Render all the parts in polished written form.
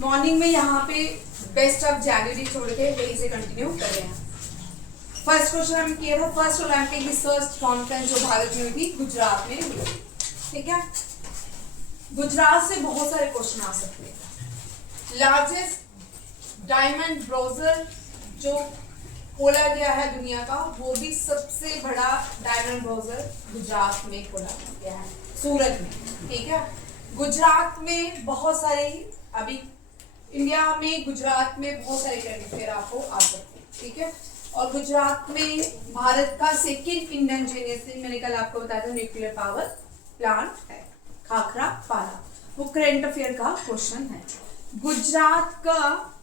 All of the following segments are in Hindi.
मॉर्निंग में यहाँ पे बेस्ट ऑफ जनवरी छोड़ के वही से कंटिन्यू कर रहे हैं। फर्स्ट क्वेश्चन हमने किया था, फर्स्ट ओलंपिक रिसर्च कॉन्फ्रेंस जो भारत में हुई थी, गुजरात में हुई थी। ठीक है, गुजरात से बहुत सारे क्वेश्चन आ सकते हैं। लार्जेस्ट डायमंड ब्रोजर जो खोला गया है दुनिया का, वो भी सबसे बड़ा डायमंड ब्रोजर गुजरात में खोला गया है, सूरत में। ठीक है, गुजरात में बहुत सारे, अभी इंडिया में गुजरात में बहुत सारे करंट अफेयर आपको आ सकते हैं। ठीक है, और गुजरात में भारत का सेकेंड इंडियन जेनेरेशन, मैंने कल आपको बताया था, न्यूक्लियर पावर प्लांट है खाखरा पारा, वो करंट अफेयर का क्वेश्चन है। गुजरात का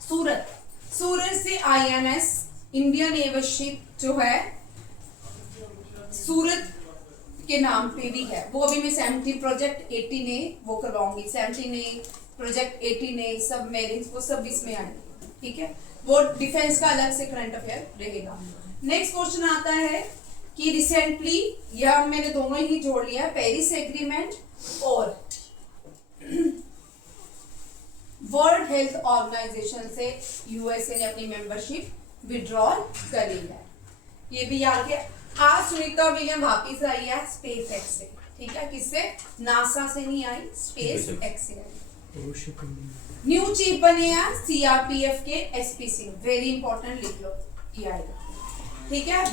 सूरत, सूरत से INS इंडियन नेवल शिप जो है सूरत के नाम पे भी है, वो अभी मैं 17 प्रोजेक्ट 18A वो करवाऊंगी, 17A प्रोजेक्ट 18A सब मेरिन्स वो सब इसमें आएंगे। ठीक है, वो डिफेंस का अलग से करंट अफेयर रहेगा। नेक्स्ट क्वेश्चन आता है कि रिसेंटली, यह मैंने दोनों ही जोड़ लिया है, पेरिस एग्रीमेंट और वर्ल्ड हेल्थ ऑर्गेनाइजेशन से USA ने अपनी मेंबरशिप विड्रॉल कर ली है। ये भी याद के आज सुनीता विलियम वापिस आई है स्पेस एक्स से। ठीक है, किससे? नासा से नहीं आई, स्पेस एक्स से आई। न्यू चीफ बने हैं CRPF के SP सिंह, वेरी इंपॉर्टेंट, लिख लो ये आएगा। ठीक है,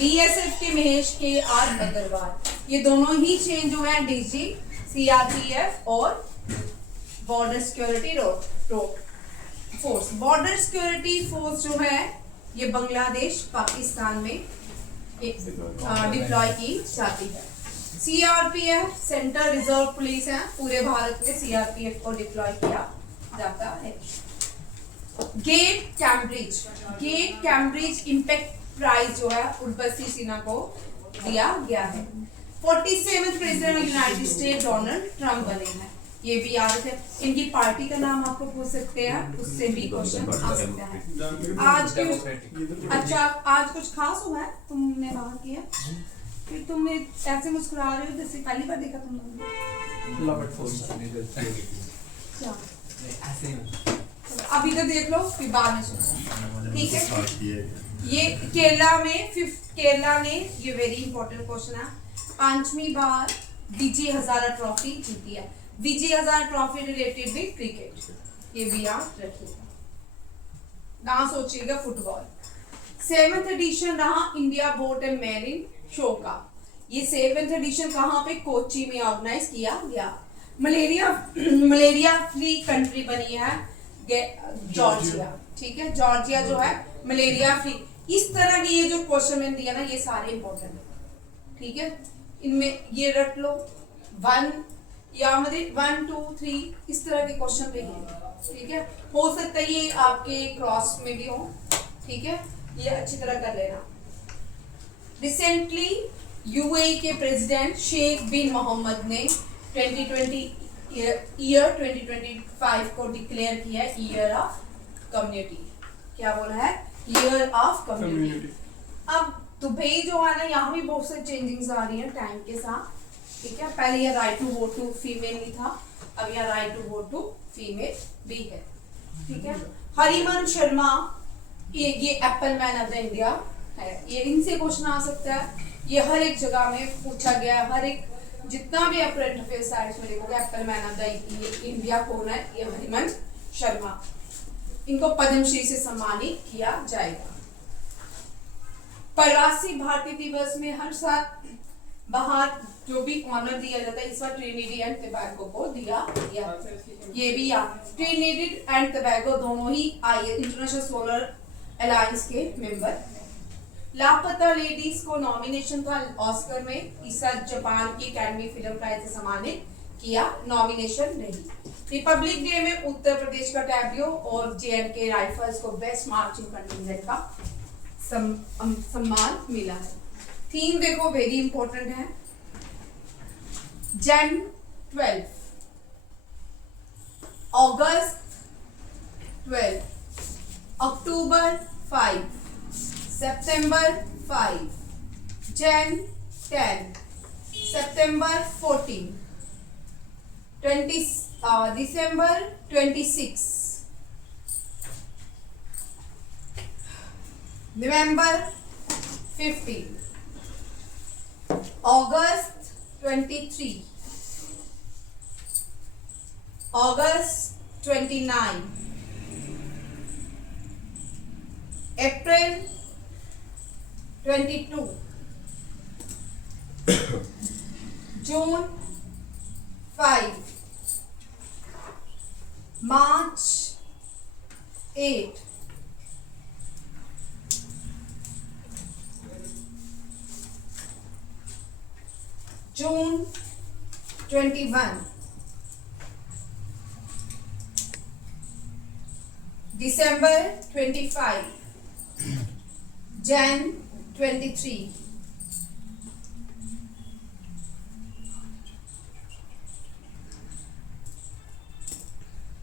BSF के महेश KR अग्रवाल, ये दोनों ही चेंज हुए हैं DG CRPF और border security force. Border security force जो है ये बांग्लादेश पाकिस्तान में डिप्लॉय की जाती है। CRPF सेंट्रल रिजर्व पुलिस है, पूरे भारत में CRPF को डिप्लॉय किया जाता है। गेट कैम्ब्रिज इम्पैक्ट प्राइज जो है उर्वशी सिन्हा को दिया गया है। 47th president of United state Donald Trump बने हैं, ये भी याद है। इनकी पार्टी का नाम आपको पूछ सकते हैं, उससे भी क्वेश्चन आ सकता है। अच्छा, आज कुछ खास हुआ है तुमने वहां किया? फिर तुमने ऐसे मुस्कुरा रहे हो जैसे पहली बार देखा तुम लोगों ने। अभी तो देख लो, फिर बाद में सुनो। ठीक है, ये केरला ने ये वेरी इंपॉर्टेंट क्वेश्चन है, 5वीं बार विजय हजारा ट्रॉफी जीती है। विजय हजारा ट्रॉफी रिलेटेड विद क्रिकेट, ये भी याद रखिएगा, ना सोचिएगा फुटबॉल। 7th एडिशन रहा India boat and marine show का, ये 7th एडिशन कहाँ पे? कोच्चि में ऑर्गेनाइज किया गया। मलेरिया फ्री कंट्री बनी है जॉर्जिया। ठीक है, जॉर्जिया जो है मलेरिया फ्री। इस तरह के ये जो क्वेश्चन मैंने दिया ना, ये सारे इंपॉर्टेंट है। ठीक है, इनमें ये रट लो, 1 या मतलब 1 2 3 इस तरह के क्वेश्चन रहेंगे। ठीक है, हो सकता है ये आपके क्रॉस में भी हो। ठीक है, ये अच्छी तरह कर लेना। रिसेंटली UAE के प्रेसिडेंट शेख बिन मोहम्मद ने 2025 को डिक्लेयर किया है ईयर ऑफ कम्युनिटी। क्या बोला है? Year of community. अब दुबई जो है ना, यहाँ भी बहुत सारी चेंजिंग्स आ रही हैं टाइम के साथ। ठीक है, पहले ये right to vote to female नहीं था, अब यहाँ right to vote to female भी है। ठीक है, हरिवंश शर्मा ये apple man of the India है, ये इनसे क्वेश्चन आ सकता है। ये हर एक जगह में पूछा गया, हर एक जितना भी करंट अफेयर साइट्स में देखोगे, Apple man of the India कौन है? ये हरिवंश शर्मा। इनको पद्मश्री से सम्मानित किया जाएगा। प्रवासी भारतीय दिवस में हर साल बाहर जो भी ऑनर दिया जाता है, इस बार ट्रिनिटी एंड टोबैगो को दिया गया। ये भी ट्रिनिटी एंड टोबैगो दोनों ही इंटरनेशनल सोलर अलायंस के मेंबर हैं। लापता लेडीज को नॉमिनेशन था ऑस्कर में, इस साल जापान की एकेडमी फिल्म प्राइज से सम्मानित किया, नॉमिनेशन रही। रिपब्लिक डे में उत्तर प्रदेश का टैब्लो और JNK राइफल्स को बेस्ट मार्चिंग कंटिजेंट का सम्मान मिला है। थीम देखो, वेरी इंपॉर्टेंट है। Jan 12, August 12, October 5, September 5, Jan 10, September 14, 20 December 26, November 15, August 23, August 29, April 22, June 5, March 8, June 21, December 25, Jan 23,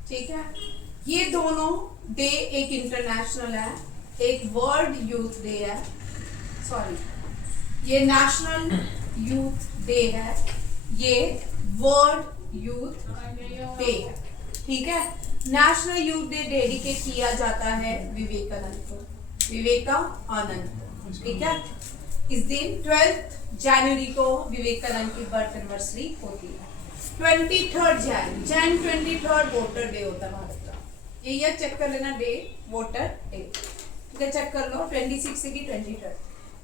ठीक है। ये दोनों डे एक इंटरनेशनल है, एक वर्ल्ड यूथ डे है, सॉरी ये नेशनल यूथ डे है, ये वर्ल्ड यूथ डे है, ठीक है। नेशनल यूथ डे डेडिकेट किया जाता है विवेकानंद को, विवेकानंद को, ठीक है। इस दिन 12 जनवरी को विवेकानंद की बर्थ एनिवर्सरी होती है। 23 जैन 23 वोटर डे होता है भारत का, ये ईयर चेक कर लेना, डे वोटर डे, ठीक है, चेक कर लो 26 से की 23।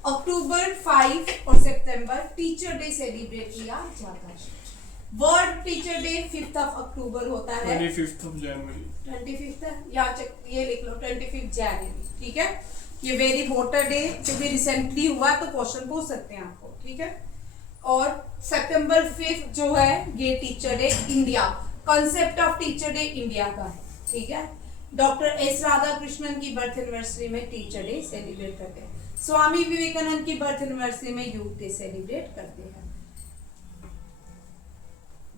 अक्टूबर 5 और सितंबर टीचर डे सेलिब्रेट किया जाता है। वर्ल्ड टीचर डे 5 अक्टूबर होता है, 25 जनवरी, 25 है, या चेक ये लिख लो 25 जनवरी, ठीक है। ये वेरी वोटर डे क्योंकि रिसेंटली हुआ तो क्वेश्चन पूछ सकते हैं आपको, ठीक है। और सितंबर 5 जो है ये teacher day India, concept of teacher day India का है, ठीक है। डॉक्टर एस राधाकृष्णन की बर्थ एनिवर्सरी में टीचर डे सेलिब्रेट करते हैं। स्वामी विवेकानंद की बर्थ एनिवर्सरी में यूथ डे सेलिब्रेट करते हैं।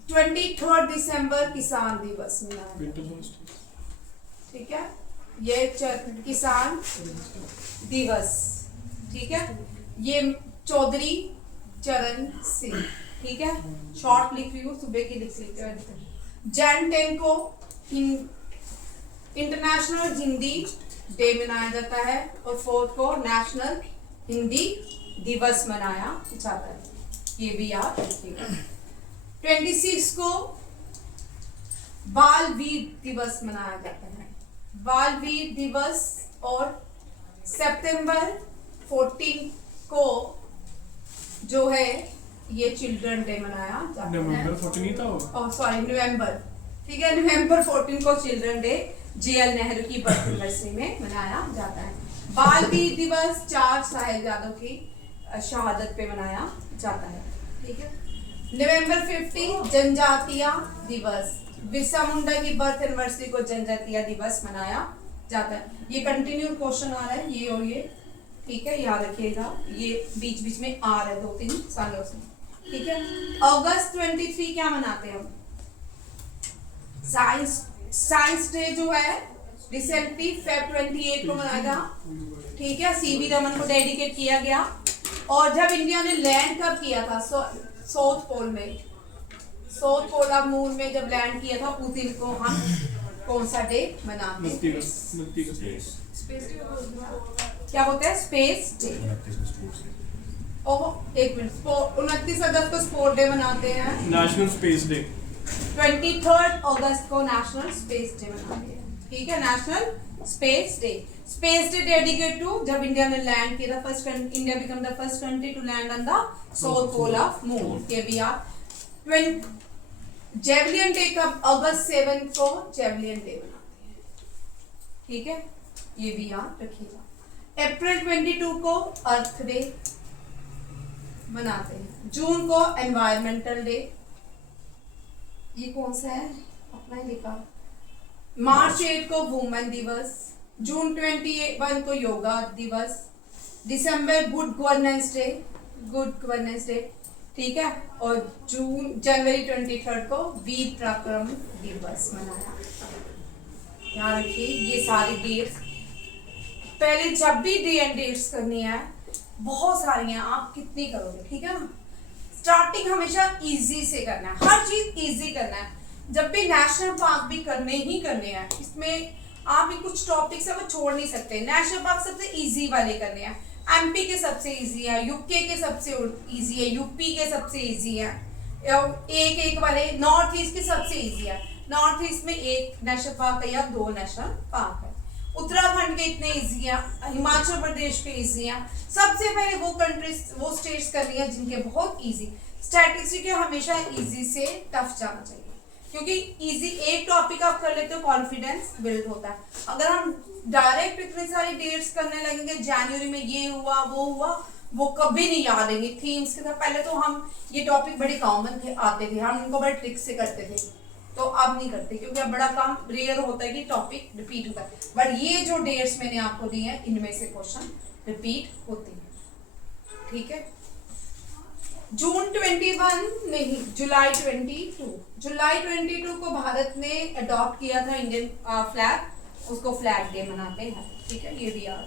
23 दिसंबर किसान दिवस मनाया, ठीक है, ये किसान दिवस, ठीक है। ये चौधरी चरण सिंह, ठीक है, शॉर्ट लिख रही हूँ, सुबह की लिख सकते हो। जैन 10 को इंटरनेशनल हिंदी डे मनाया जाता है और 4 को नेशनल हिंदी दिवस मनाया जाता है, ये भी याद रखिएगा। 26 को बाल वीर दिवस मनाया जाता है, बाल वीर दिवस। और सितंबर 14 को जो है ये चिल्ड्रन डे मनाया जाता है। नवंबर 14 था वो, सॉरी नवंबर, ठीक है, नवंबर 14 को चिल्ड्रन डे JL नेहरू की बर्थ एनिवर्सरी में मनाया जाता है। बाल वीर दिवस 4 साहिबजादों की शहादत पे मनाया जाता है, ठीक है। नवंबर 15 जनजातीय दिवस, बिरसा मुंडा की बर्थ एनिवर्सरी को जनजातीय दिवस मनाया जाता है। ये कंटिन्यू क्वेश्चन आ रहा है, ये और ये, ठीक है, याद रखिएगा, ये बीच बीच में आ रहा है 2-3 सालों से, ठीक है। अगस्त 23 क्या मनाते हैं हम? साइंस डे जो है रिसेंटली Feb 28 को मनाया गया, ठीक है, CV रमन को डेडिकेट किया गया। और जब इंडिया ने लैंड कब किया था साउथ पोल में, साउथ पोलर मून में जब लैंड किया था उस दिन को हम कौन सा डे मनाते हैं? क्या बोलते हैं? Space day. ओह एक मिनट, 29 अगस्त को स्पोर्ट डे मनाते हैं, नेशनल स्पेस डे। 23 अगस्त को नेशनल स्पेस डे मनाते हैं, ठीक है, national space day. Space day dedicate to जब इंडिया ने लैंड किया था, first India become the first country to land on the south pole of moon, ये भी आप। जेवलियन डे कब? अगस्त 7 को जेवलियन डे मनाते हैं, ठीक है, ये भी याद रखिएगा। अप्रैल 22 को अर्थ डे मनाते हैं। जून को एनवायरमेंटल डे, ये कौन सा है अपना ही लिखा। मार्च 8 को वुमेन दिवस, जून 21 को योगा दिवस, दिसंबर गुड गवर्नेंस डे, ठीक है, और जनवरी 23 को वीर पराक्रम दिवस मनाया। ध्यान रखिए ये सारी डेट्स, पहले जब भी डे एंड डेट्स करनी है, बहुत सारी हैं, आप कितनी करोगे, ठीक है ना। स्टार्टिंग हमेशा इजी से करना है, हर चीज इजी करना है। जब भी नेशनल पार्क भी करने ही करने हैं, इसमें आप भी कुछ टॉपिक्स है वो छोड़ नहीं सकते। नेशनल पार्क सबसे इजी वाले करने हैं, एमपी के सबसे इजी है, यूके के सबसे इजी है, यूपी के सबसे इजी है, एक एक वाले नॉर्थ ईस्ट के सबसे इजी है। नॉर्थ ईस्ट में एक नेशनल पार्क है या 2 नेशनल पार्क है। उत्तराखंड के इतने इजी हैं, हिमाचल प्रदेश के इजी हैं। सबसे पहले वो कंट्रीज वो स्टेट्स करनी है जिनके बहुत इजी। स्टैटिस्टिक्स के हमेशा इजी से टफ जाना चाहिए, क्योंकि इजी एक टॉपिक आप कर लेते हो कॉन्फिडेंस बिल्ड होता है। अगर हम डायरेक्ट इतने सारी डेट्स करने लगेंगे, जनवरी में ये हुआ वो कभी नहीं याद रहेंगे थीम्स के साथ। पहले तो हम ये टॉपिक बड़े कॉमन थे, आते थे, हम इनको बड़े ट्रिक से करते थे, तो अब नहीं करते क्योंकि अब बड़ा काम रेयर होता है कि टॉपिक रिपीट होता है। बट ये जो डेट्स मैंने आपको दी हैं इनमें से क्वेश्चन रिपीट होते हैं, ठीक है। जून 21 नहीं, जुलाई 22 को भारत ने अडॉप्ट किया था इंडियन फ्लैग, उसको फ्लैग डे मनाते हैं, ठीक है, ये भी याद।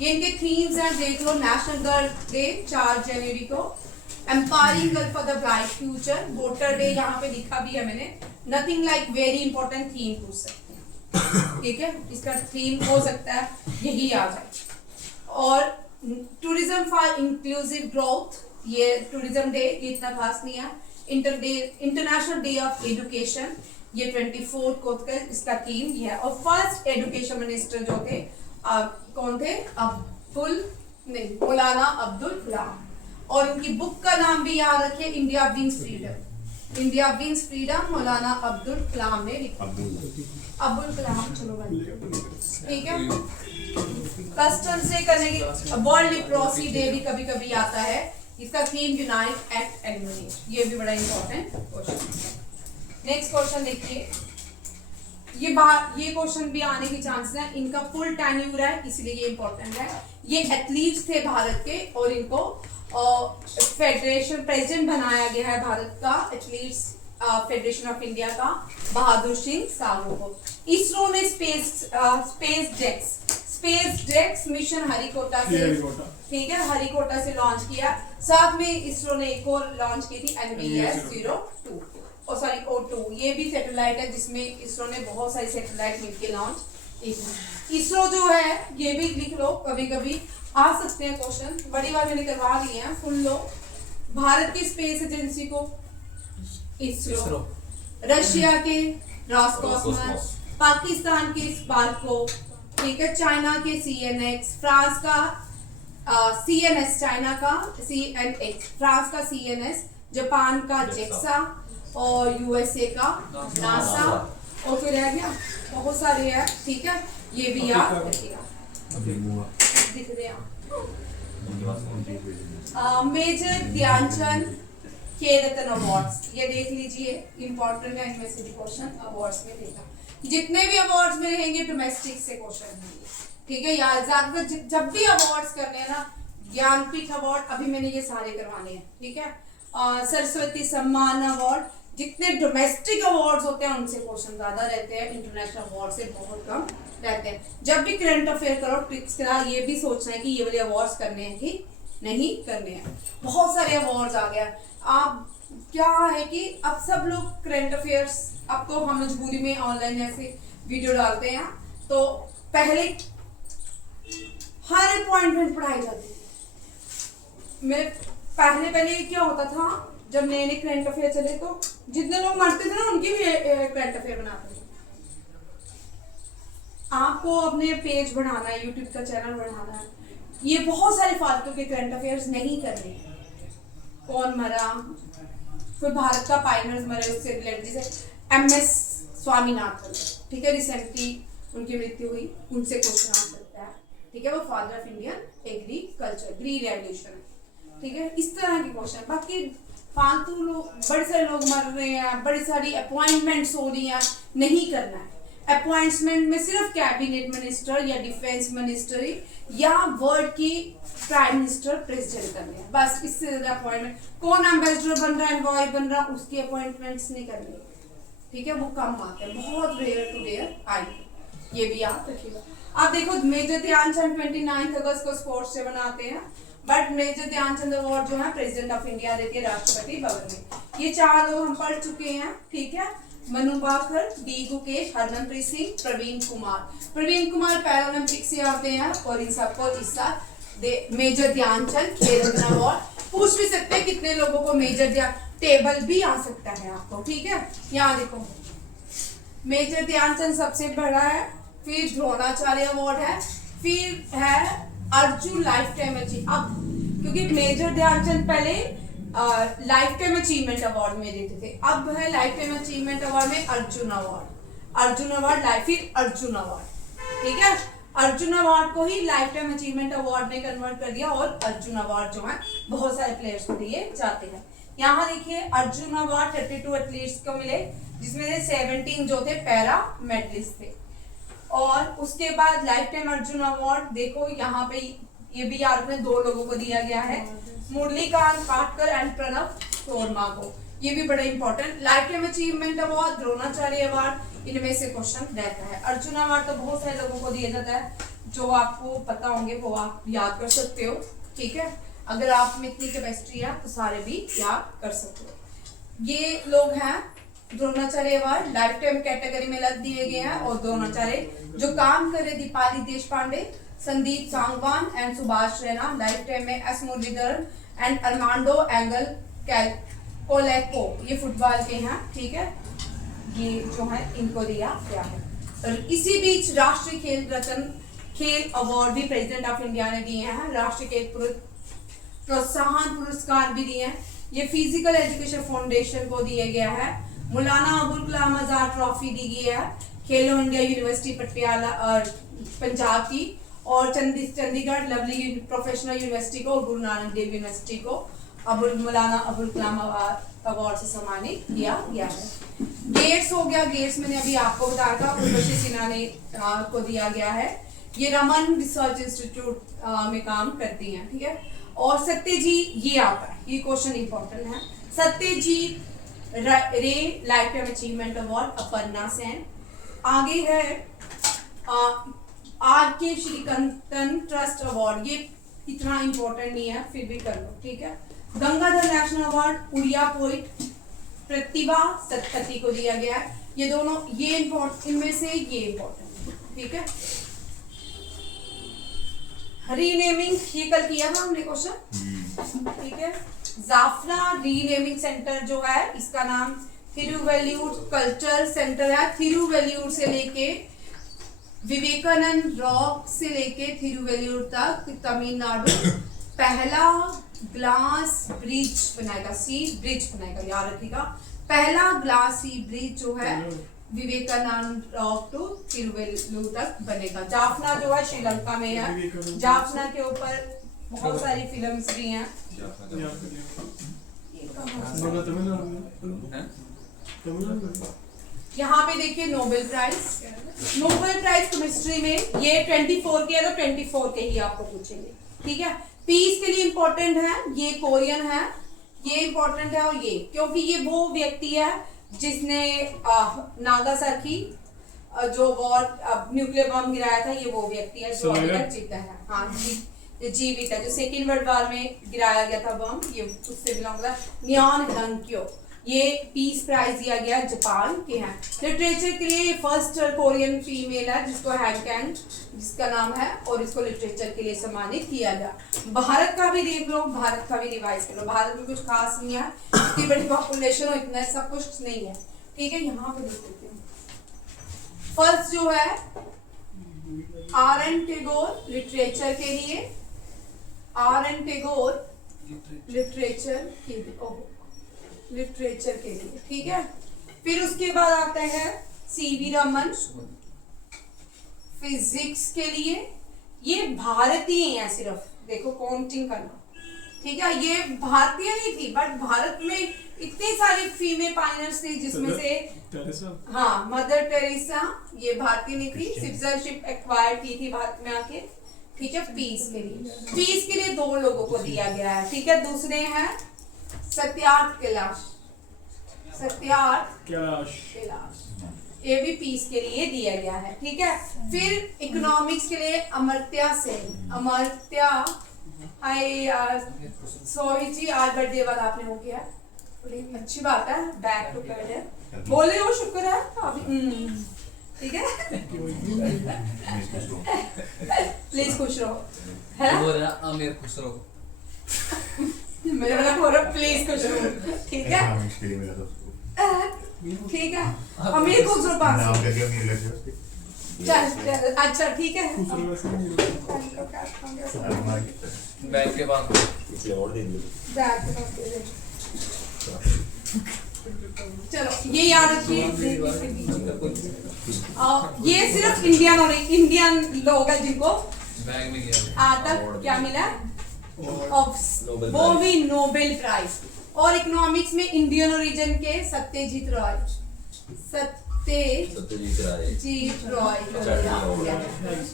ये इनके थीम्स हैं, देख लो। नेशनल गर्ल डे 4 जनवरी को, empowering girl for the bright future. Voter day यहाँ पे लिखा भी है मैंने, nothing like very important theme पूछ सकते हैं, ठीक है, इसका थीम हो सकता है यही आ जाए। और टूरिज्म फॉर इंक्लूसिव ग्रोथ, ये टूरिज्म डे ये इतना खास नहीं है। इंटरनेशनल डे ऑफ एजुकेशन, ये 24 को इसका थीम ये है। और फर्स्ट एजुकेशन मिनिस्टर जो थे कौन थे? मौलाना अब्दुल कलाम। और इनकी बुक का नाम भी याद रखिए, India wins freedom. India wins freedom Maulana Abdul कलाम ने लिखा। अब्दुल कलाम, चलो ठीक है। कस्टम से करने की वर्ल्ड लिप्रोसी डे भी कभी कभी आता है, इसका थीम यूनाइट एक्ट एलिमिनेट, ये भी बड़ा इंपॉर्टेंट क्वेश्चन है। नेक्स्ट क्वेश्चन देखिए, ये क्वेश्चन भी आने के चांसेस हैं। इनका फुल टेन्यूर है इसलिए ये इंपॉर्टेंट है। ये एथलीट्स थे भारत के और इनको फेडरेशन प्रेसिडेंट बनाया गया है भारत का, एथलीट्स फेडरेशन ऑफ इंडिया का, बहादुर सिंह साहू को। इसरो ने स्पेस डेक्स मिशन हरिकोटा से, ठीक है, हरिकोटा से लॉन्च किया। साथ में इसरो ने एक और लॉन्च की थी NVS-02 O2, ये भी सैटेलाइट है जिसमें इसरो ने बहुत सारी सैटेलाइट मिलकर लॉन्च। इसरो जो है ये भी लिख लो, कभी कभी आ सकते हैं क्वेश्चन, बड़ी बार मैंने करवा दिए हैं, सुन लो। भारत की स्पेस एजेंसी को इसरो, रशिया के रॉसकॉस्मोस, पाकिस्तान के स्पार्क को, ठीक है, चाइना के CNX, फ्रांस का CNS, चाइना का CNX, फ्रांस का CNS, जापान का JEXA और USA का NASA। और फिर रह गया बहुत सारे हैं, ठीक है, ये भी याद रखिएगा। दिख रहे हैं मेजर ध्यानचंद खेल अवार्ड्स, ये देख लीजिए, इंपॉर्टेंट है, इनमें से भी क्वेश्चन अवार्ड्स में देखा। जितने भी अवार्ड्स में रहेंगे डोमेस्टिक से क्वेश्चन होंगे, ठीक है यार। ज्यादातर जब भी अवार्ड्स करने हैं ना, ज्ञानपीठ अवार्ड अभी मैंने ये सारे करवाने हैं, ठीक है, सरस्वती सम्मान अवार्ड, जितने डोमेस्टिक अवार्ड्स होते हैं उनसे क्वेश्चन ज्यादा रहते हैं, इंटरनेशनल अवार्ड से बहुत कम रहते हैं। जब भी करंट अफेयर करो, ट्रिक्स का ये भी सोचना है कि ये वाले अवार्ड्स करने हैं कि नहीं करने हैं। बहुत सारे अवार्ड्स आ गया। आप क्या है कि अब सब लोग करंट अफेयर्स, अब तो हम मजबूरी में ऑनलाइन ऐसे वीडियो डालते हैं, तो पहले हर अपॉइंटमेंट पढ़ाई जाती थी। मेरे पहले क्या होता था, जब नए नए करंट अफेयर चले तो जितने लोग मरते थे ना उनकी भी करंट अफेयर बनाते थे। आपको अपने पेज बढ़ाना है, यूट्यूब का चैनल बढ़ाना है, ये बहुत सारे फालतू के करंट अफेयर्स नहीं करने। कौन मरा, फिर भारत का पायनियर्स मरे, उससे रिलेटेड, जैसे MS स्वामीनाथन, ठीक है, रिसेंटली उनकी मृत्यु हुई, उनसे क्वेश्चन आ सकता है, ठीक है, वो father of Indian agriculture, green revolution, ठीक है, इस तरह के क्वेश्चन। बाकी फालतू लोग, बड़े सारे लोग मर रहे हैं, बड़ी सारी अपॉइंटमेंट्स हो रही हैं, नहीं करना है। अपॉइंटमेंट में सिर्फ कैबिनेट मिनिस्टर या डिफेंस मिनिस्टर या वर्ल्ड की प्राइम मिनिस्टर प्रेसिडेंट करने हैं, बस। इससे ज्यादा अपॉइंटमेंट, कौन एम्बेसडर बन रहा है, एनवॉय बन रहा है, उसकी अपॉइंटमेंट्स नहीं करनी, ठीक है, वो कम आते हैं, बहुत रेयर टू रेयर आएंगे, ये भी याद रखिएगा। आप देखो, मेजर ध्यानचंद 29 अगस्त को स्पोर्ट्स डे बनाते हैं, बट मेजर ध्यानचंद अवार्ड जो है प्रेसिडेंट ऑफ इंडिया देते हैं राष्ट्रपति भवन में। ये 4 लोग हम पढ़ चुके हैं, ठीक है। मनु भाकर, डी गुकेश, हरमनप्रीत सिंह, प्रवीण कुमार पैरालंपिक से आते हैं और इन सबको इस साल मेजर ध्यानचंद खेल रत्न अवार्ड। पूछ भी सकते हैं कितने लोगों को मेजर ध्यान, टेबल भी आ सकता है आपको, ठीक है। यहाँ देखो मेजर ध्यानचंद सबसे बड़ा है, फिर द्रोणाचार्य अवार्ड है, फिर है अर्जुन लाइफ टाइम अचीव। अब क्योंकि मेजर ध्यानचंद पहले लाइफ टाइम अचीवमेंट अवार्ड में देते थे, अब है लाइफ टाइम अचीवमेंट अवार्ड में अर्जुन अवार्ड लाइफ, फिर अर्जुन अवार्ड, ठीक है। अर्जुन अवार्ड को ही लाइफ टाइम अचीवमेंट अवार्ड में कन्वर्ट कर दिया और अर्जुन अवार्ड जो है बहुत सारे प्लेयर्स को दिए जाते हैं। यहाँ देखिए अर्जुन अवार्ड 32 एथलीट्स को मिले, जिसमें से 17 जो थे पैरा मेडलिस्ट थे। और उसके बाद लाइफ टाइम अर्जुन अवार्ड देखो यहाँ पे ये भी याद में 2 लोगों को दिया गया है, मुरलीकांत पाटकर एंड प्रणव तोमर को। ये भी बड़ा important. Life time achievement award, Dronacharya award, इनमें से क्वेश्चन रहता है। अर्जुन अवार्ड तो बहुत सारे लोगों को दिया जाता है, जो आपको पता होंगे वो आप याद कर सकते हो, ठीक है। अगर आप में इतनी कैपेसिटी है तो सारे भी याद कर सकते हो। ये लोग हैं Dronacharya award life time category में लग दिए गए हैं। और द्रोणाचार्य जो काम कर रहे Deepali Deshpande, Sandeep Sangwan and Subhash Raina, lifetime में एस मुरलीधरन एंड अर्मांडो एंगल कोलेको, ये फुटबॉल के हैं, ठीक है। ये जो है इनको दिया गया है। और इसी बीच राष्ट्रीय खेल रत्न खेल अवार्ड भी प्रेसिडेंट ऑफ इंडिया ने दिए हैं, राष्ट्रीय खेल प्रोत्साहन पुरस्कार भी दिए हैं। ये फिजिकल एजुकेशन फाउंडेशन को दिया गया है। मौलाना अबुल कलाम आजाद ट्रॉफी दी गई है खेलो इंडिया यूनिवर्सिटी पटियाला और पंजाब की, और चंडीगढ़ लवली प्रोफेशनल यूनिवर्सिटी को, गुरु नानक देव यूनिवर्सिटी को मौलाना अबुल कलाम अवार्ड से सम्मानित किया गया है। गेट्स हो गया, गेट्स मैंने अभी आपको बताया था, उर्वशी सिन्हा ने को दिया गया है। ये रमन रिसर्च इंस्टीट्यूट में काम करती हैं, ठीक है। और सत्यजीत, ये आता है, ये क्वेश्चन इंपॉर्टेंट है। सत्यजीत रे life time achievement award, Aparna Sen. आगे है आर के श्रीकंठन ट्रस्ट अवार्ड, ये इतना इंपॉर्टेंट नहीं है फिर भी कर लो, ठीक है। Gangadhar national award Odia poet Pratibha Satpathy को दिया गया है। ये दोनों ये इम्पोर्टेंट, इनमें से ये इम्पोर्टेंट, ठीक है। रीनेमिंग ये कल किया था हमने क्वेश्चन, ठीक है। जाफरा रीनेमिंग सेंटर जो है इसका नाम थिरुवल्लूर कल्चर सेंटर है। थिरुवल्लूर से लेके विवेकानंद रॉक से लेके थिरुवल्लूर तक तमिलनाडु पहला ग्लास ब्रिज बनाएगा, सी ब्रिज बनाएगा, याद रखिएगा। पहला ग्लास सी ब्रिज जो है विवेकानंद रॉक टू तिरुवल्लुवर तक बनेगा। जाफना जो है श्रीलंका में है, जाफना के ऊपर बहुत सारी फिल्म्स भी हैं। यहाँ पे देखिए नोबेल प्राइज केमिस्ट्री में ये 24 के है, तो 24 के ही आपको पूछेंगे, ठीक है। पीस के लिए इंपॉर्टेंट है, ये कोरियन है, ये इंपॉर्टेंट है। और ये क्योंकि ये वो व्यक्ति है जिसने नागासाकी जो वॉर न्यूक्लियर बम गिराया था, ये वो व्यक्ति है जो अभी तक जीता है, हाँ जीवित है, जो सेकेंड वर्ल्ड वॉर में गिराया गया था बम, ये उससे बिलोंग करता है। न्यान हंक्यो, ये पीस प्राइज दिया गया जापान के हैं। लिटरेचर के लिए फर्स्ट कोरियन फीमेल है जिसको हैंग, जिसका नाम है, और इसको लिटरेचर के लिए सम्मानित किया गया। भारत का भी देख लो, भारत का भी रिवाइज कर लो। भारत में कुछ खास नहीं है, इतनी बड़ी पॉपुलेशन और इतना सब कुछ नहीं है, ठीक है। यहाँ पे देख लेते हैं। फर्स्ट जो है आर.एन. टैगोर लिटरेचर के लिए, आर.एन. टैगोर लिटरेचर के लिए, ठीक है। फिर उसके बाद आता है सी.वी. रमन फिजिक्स के लिए। ये भारतीय हैं, सिर्फ देखो काउंटिंग करना, ठीक है। ये भारतीय नहीं थी, बट भारत में इतनी सारी फीमेल पायनियर्स थी, जिसमें से हाँ मदर टेरेसा, ये भारतीय नहीं थी, सिटीजनशिप एक्वायर की थी भारत में आके, ठीक है। पीस के लिए 2 लोगों को दिया गया है, ठीक है। दूसरे हैं सत्यार्थ कैलाश, ये भी पीस के लिए दिया गया है, ठीक है। फिर इकोनॉमिक्स के लिए अमर्त्या सेन, हाय यार सॉरी जी, आज बर्थडे वाला आपने हो गया, बड़ी अच्छी बात है, बैक टू करियर। बोले हो शुक्र है अभी ठीक है प्लीज खुश रहो है ना बोल रहा आमिर खुश रहो मेरे वाला बोल रहा प्लीज खुश रहो ठीक है ठीक है अमीर खुश रहो पास चल अच्छा ठीक है बैग के बाद बैग के पास दे दे। चलो ये याद रखिए ये सिर्फ इंडियन लोग हैं जिनको बैग में गया आज तक क्या मिला वो भी नोबेल प्राइज और इकोनॉमिक्स में इंडियन ओरिजिन के सत्यजीत रॉय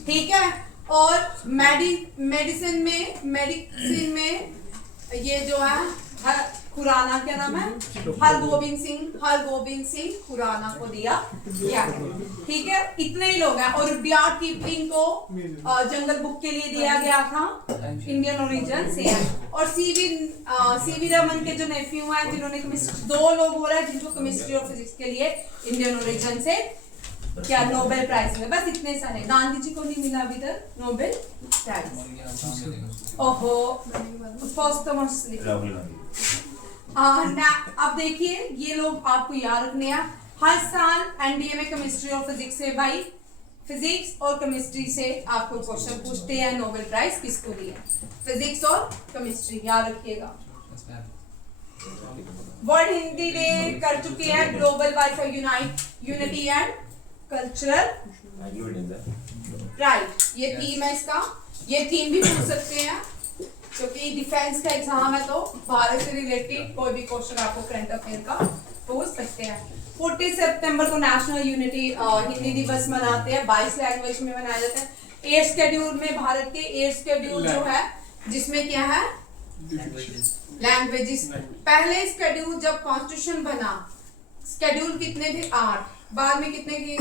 ठीक है और मेडिसिन में ये जो है खुराना क्या नाम है हरगोबिंद सिंह खुराना को दिया गया ठीक है इतने ही लोग हैं और रुडयार्ड किपलिंग को जंगल बुक के लिए दिया गया था इंडियन ओरिजिन से है और सीवी रमन के जो नेफ्यू हैं जिन्होंने दो लोग हो रहा है जिनको केमिस्ट्री और फिजिक्स के लिए इंडियन ओरिजिन से क्या नोबेल प्राइज मिला बस इतने सारे गांधी जी को नहीं मिला अभी तक नोबेल प्राइज ओहो पोस्टमसली अब देखिए ये लोग आपको याद रखने हैं हर साल एनडीए में केमिस्ट्री और फिजिक्स से भाई फिजिक्स और केमिस्ट्री से आपको क्वेश्चन पूछते हैं नोबेल प्राइज किसको दिया फिजिक्स और केमिस्ट्री याद रखिएगा वर्ल्ड हिंदी डे कर चुके हैं global wifi unity and cultural right ये थीम है इसका ये थीम भी पूछ सकते हैं क्योंकि डिफेंस का एग्जाम है तो भारत से रिलेटेड कोई भी क्वेश्चन आपको करंट अफेयर का पूछ सकते हैं 40 सितंबर को नेशनल यूनिटी हिंदी दिवस मनाते हैं 22 लैंग्वेज में मनाया जाता है 8 शेड्यूल में भारत के 8 शेड्यूल जो है जिसमें क्या है लैंग्वेजेस पहले शेड्यूल जब कॉन्स्टिट्यूशन बना शेड्यूल कितने थे 8 बाद में कितने किए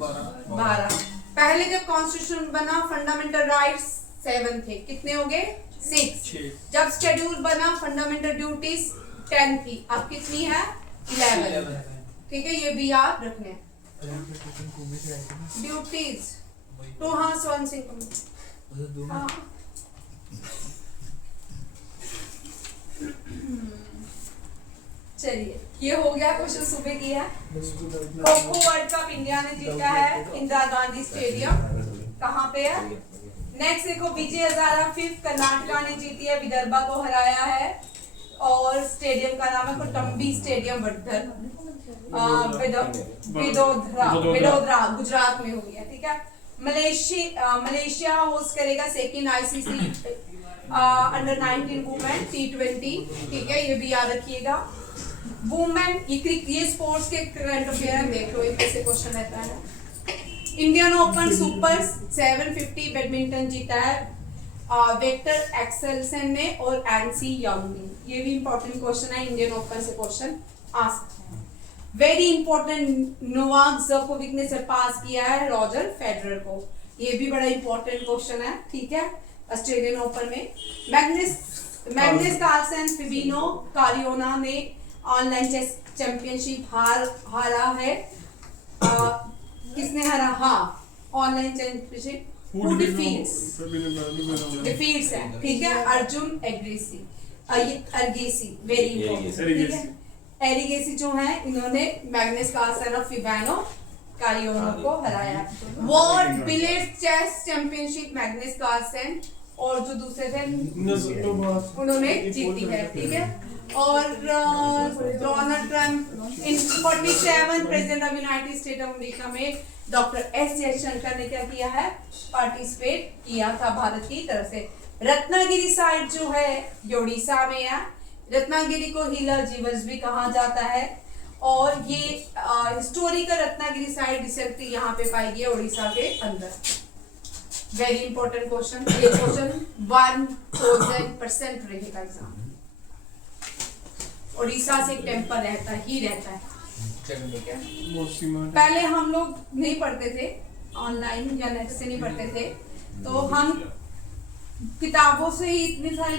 12 पहले जब कॉन्स्टिट्यूशन बना फंडामेंटल राइट्स 7 थे कितने हो गए 6 जब शेड्यूल बना फंडामेंटल ड्यूटीज 10 थी अब कितनी है 11 ठीक है ये भी याद रखने ड्यूटीज तो हाँ स्वर्ण सिंह चलिए ये हो गया क्वेश्चन सुबह की है खो-खो वर्ल्ड कप इंडिया ने जीता है इंदिरा गांधी स्टेडियम कहाँ पे है नेक्स्ट देखो विजय हजारा 5th कर्नाटका ने जीती है विदर्भा को हराया है और स्टेडियम का नाम है कोटंबी स्टेडियम विदोदरा गुजरात में हुई है ठीक है मलेशिया होस्ट करेगा second ICC under 19 women T20 ठीक है ये भी याद रखिएगा वुमेन ये स्पोर्ट्स के करंट अफेयर देख लो एक ऐसे क्वेश्चन रहता है इंडियन ओपन सुपर 750 बैडमिंटन जीता है वेक्टर एक्सेलसन ने और एनसी यंग ने ये भी इंपॉर्टेंट क्वेश्चन है इंडियन ओपन से क्वेश्चन आ सकते हैं वेरी इंपॉर्टेंट नोवाक जोकोविक ने सरपास किया है रॉजर फेडरर को ये भी बड़ा इंपॉर्टेंट क्वेश्चन है ठीक है ऑस्ट्रेलियन ओपन में मैग्नस कार्लसन फिबिनो कारियोना ने ऑनलाइन चेस चैंपियनशिप हारा है किसने हरा हाँ ऑनलाइन चैंपियनशिप हु डिफीट्स है ठीक है अर्जुन अर्गेसी वेरी इंपॉर्टेंट एरिगेसी जो है इन्होंने मैग्नस कार्लसन और फिबिनो कारियोना को हराया world billiards chess championship Magnus Carlsen और जो दूसरे थे उन्होंने जीती है ठीक है और Donald Trump in 47 president of United state of America में डॉक्टर एस जयशंकर ने क्या किया है पार्टिसिपेट किया था भारत की तरफ से रत्नागिरी साइट जो है ये उड़ीसा में है रत्नागिरी को हीला जीवस भी कहा जाता है और ये हिस्टोरिकल रत्नागिरी साइट रिसेंटली यहाँ पे पाई गई है उड़ीसा के अंदर वेरी इंपॉर्टेंट क्वेश्चन ये क्वेश्चन 1000% रहेगा एग्जाम उड़ीसा से एक टेम्पल रहता है ठीक है पहले हम लोग नहीं पढ़ते थे ऑनलाइन या नेट से नहीं पढ़ते थे तो हम किताबों से ही इतने सारे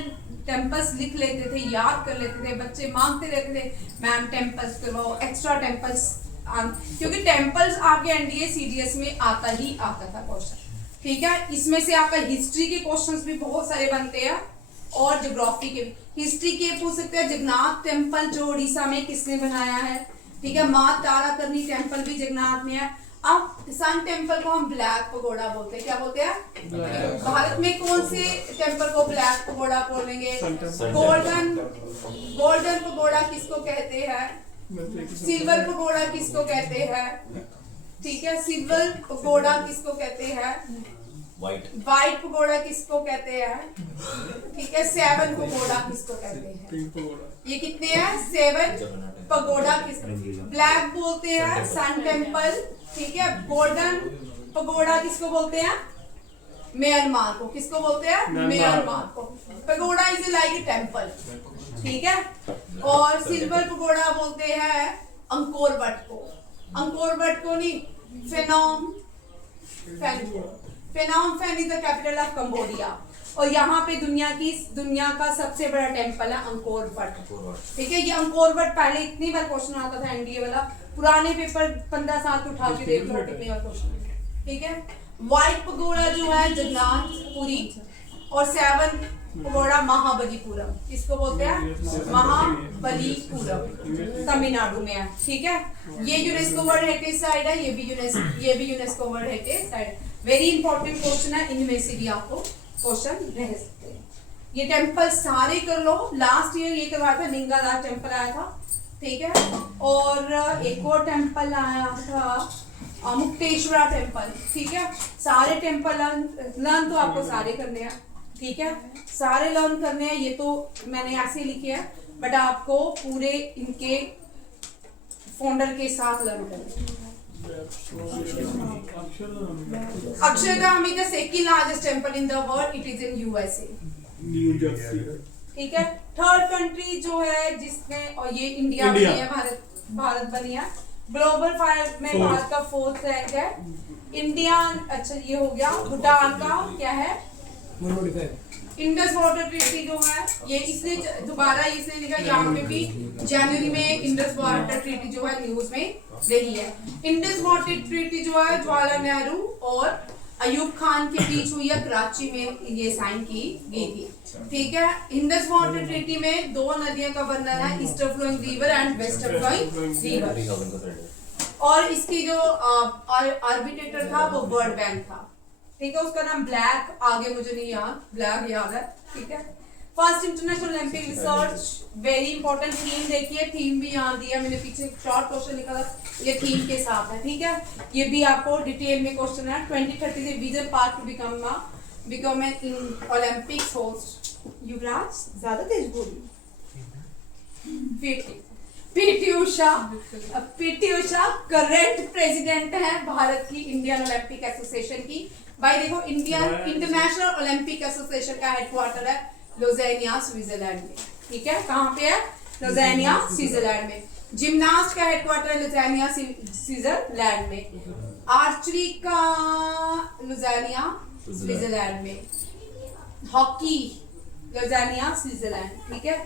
टेम्पल्स लिख लेते थे, याद कर लेते थे, बच्चे मांगते रहते थे मैम टेम्पल्स करवाओ, एक्स्ट्रा टेम्पल्स, क्योंकि टेम्पल्स आपके एनडीए सीडीएस में आता ही आता था क्वेश्चन, ठीक है। इसमें से आपका हिस्ट्री के क्वेश्चंस भी बहुत सारे बनते हैं और ज्योग्राफी के भी। हिस्ट्री के पूछ सकते हैं जगन्नाथ टेम्पल जो उड़ीसा में किसने बनाया है, ठीक है। माँ तारा करनी टेम्पल भी जगन्नाथ में है। अब सन टेम्पल को हम ब्लैक पगोड़ा बोलते हैं, क्या बोलते हैं? भारत में कौन से टेम्पल को ब्लैक पगोड़ा बोलेंगे? गोल्डन पगोड़ा किसको कहते हैं? सिल्वर पगोड़ा किसको कहते हैं? ठीक है, सिल्वर पगोड़ा किसको कहते हैं? व्हाइट पगोड़ा किसको कहते हैं? ठीक है, 7 पगोड़ा किसको कहते हैं? ये कितने हैं? 7 पगोड़ा किसको? ब्लैक बोलते हैं सन टेम्पल, ठीक है। गोल्डन पगोड़ा किसको बोलते हैं? म्यांमार को। किसको बोलते हैं? म्यांमार को। Pagoda is like a temple, ठीक है। और सिल्वर पगोड़ा बोलते हैं अंकोर वट को। अंकोर वट को नहीं, फेनोम फेन को। Phnom Penh is the capital of Cambodia और यहाँ पे दुनिया का सबसे बड़ा टेम्पल है अंकोर वट, ठीक है। ये अंकोर वट पहले इतनी बार क्वेश्चन आता था एनडीए वाला, पुराने पेपर 15 साल के उठा के देख लो कितनी बार क्वेश्चन, ठीक है। व्हाइट पगोड़ा जो है जगन्नाथ पुरी और 7 पगोड़ा महाबलीपुरम। किसको बोलते हैं? महाबलीपुरम, तमिलनाडु में है, ठीक है। ये यूनेस्को वर्ल्ड हेरिटेज साइट है, ये भी UNESCO world heritage site. Very important question है, इनमें से भी आपको क्वेश्चन रह सकते हैं। ये टेम्पल सारे कर लो। लास्ट ईयर ये करवाया था, लिंगाराज टेम्पल आया था, ठीक है। और एक और टेम्पल आया था मुक्तेश्वरा टेम्पल, ठीक है। सारे टेम्पल लर्न तो आपको सारे करने हैं, ठीक है। सारे लर्न करने हैं, ये तो मैंने ऐसे लिखे हैं, बट आपको पूरे इनके फोल्डर के साथ लर्न करने हैं। Akshardham is the second largest temple in the world. It is in USA. New Jersey, ठीक है। थर्ड कंट्री जो है जिसमें, और ये इंडिया बनी है, भारत बनी है। ग्लोबल फायर में भारत का 4th रैंक है। इंडिया, अच्छा ये हो गया। भूटान का क्या है? इंडस वाटर ट्रीटी जो है, ये इसलिए दोबारा इसलिए लिखा, यहाँ पे भी जनवरी में इंडस वाटर ट्रीटी जो है न्यूज में रही है। इंडस वाटर ट्रीटी जो है जवाहरलाल नेहरू और अयूब खान के बीच हुई है, कराची में ये साइन की गई थी, ठीक है। इंडस वाटर ट्रीटी में 2 नदियों का वर्णन है, eastern flowing river and western flowing river. और इसकी जो आर्बिट्रेटर था वो वर्ल्ड बैंक था, ठीक है। उसका नाम ब्लैक, आगे मुझे नहीं याद, ब्लैक याद है, ठीक है। First international Olympic research, very important. Theme देखिए, थीम भी यहाँ दिया मैंने, पीछे शॉर्ट क्वेश्चन लिखा था, ये थीम के साथ है, ठीक है। ये भी आपको डिटेल में क्वेश्चन है। 2030 से विजन पार्क to become an Olympics host. Yuvraj ज्यादा तेज बोली। पीटी उषा करंट प्रेसिडेंट है भारत की इंडियन ओलंपिक एसोसिएशन की। भाई देखो, इंटरनेशनल ओलंपिक एसोसिएशन का हेडक्वार्टर है लोज़ेनिया स्विट्जरलैंड में, ठीक है। कहाँ पे है? लोज़ेनिया स्विट्जरलैंड में। जिम्नास्ट का हेडक्वार्टर है लोज़ेनिया स्विट्जरलैंड में। आर्चरी का लोज़ेनिया स्विट्जरलैंड में। हॉकी लोज़ेनिया स्विट्जरलैंड, ठीक है।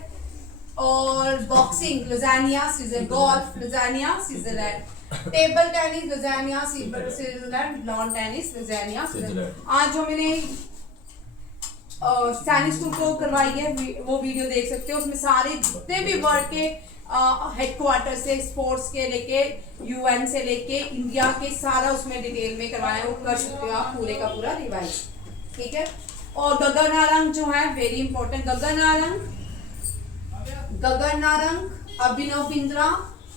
और boxing Lausanne Switzerland. Golf Lausanne Switzerland. Table tennis Lausanne Switzerland. Lawn tennis Lausanne Switzerland. आज जो मैंने सैनिक स्कूल को करवाई है, वो वीडियो देख सकते हो। उसमें सारे जितने भी वर्ल्ड के हेडक्वार्टर से, स्पोर्ट्स के लेके यूएन से लेके इंडिया के, सारा उसमें डिटेल में करवाया, वो कर सकते हो आप पूरे का पूरा रिवाइज, ठीक है। और गगन नारंग जो है, very important. Gagan Narang, Abhinav Bindra,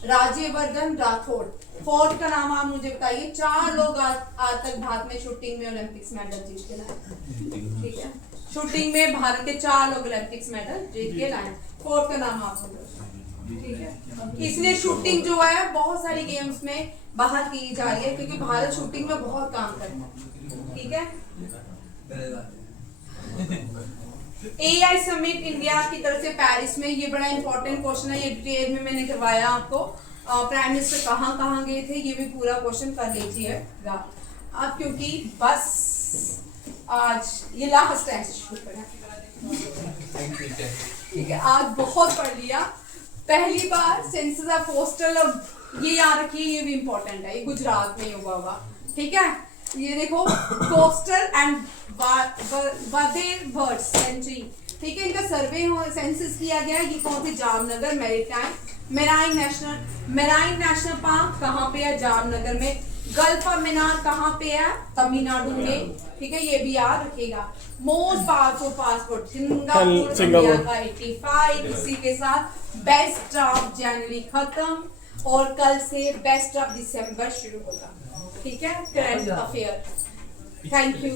Rajyavardhan Rathore. 4th का नाम आप मुझे बताइए। 4 लोग आज तक भारत में शूटिंग में ओलंपिक्स मेडल जीत के लाए, ठीक है। शूटिंग में भारत के 4 लोग ओलंपिक्स मेडल जीत के लाए। 4th का नाम आप बोलो, ठीक है। इसलिए शूटिंग जो है बहुत सारी गेम्स में बाहर की जा रही है, क्योंकि भारत शूटिंग में बहुत काम करता है, ठीक है। AI समिट इंडिया की तरफ से पेरिस में, ये बड़ा इंपॉर्टेंट क्वेश्चन है, ये डिटेल में मैंने करवाया आपको। प्राइम मिनिस्टर कहाँ गए थे, ये भी पूरा क्वेश्चन कर लीजिएगा आप, क्योंकि बस आज ये लास्ट टाइम से शुरू करें। थैंक यू ठीक है, आज बहुत पढ़ लिया। पहली बार सेंसेस ऑफ पोस्टल, ये याद रखिए, ये भी इंपॉर्टेंट है, ये गुजरात में हुआ होगा। ठीक है, ये देखो कोस्टल एंड वादेर वर्ड्स सेंचुरी। ठीक है, इनका सर्वे सेंसस किया गया है। ये कौन सी? जामनगर मेराइन नेशनल पार्क कहाँ पे है? जामनगर में। गल्फ ऑफ मीनार कहाँ पे है? तमिलनाडु में। ठीक है, ये भी याद रखिएगा। Most powerful passport Singapore Singapore का 85। इसी के साथ बेस्ट ऑफ जनवरी खत्म और कल से बेस्ट ऑफ दिसंबर शुरू होगा। ठीक है, करंट अफेयर। Thank you.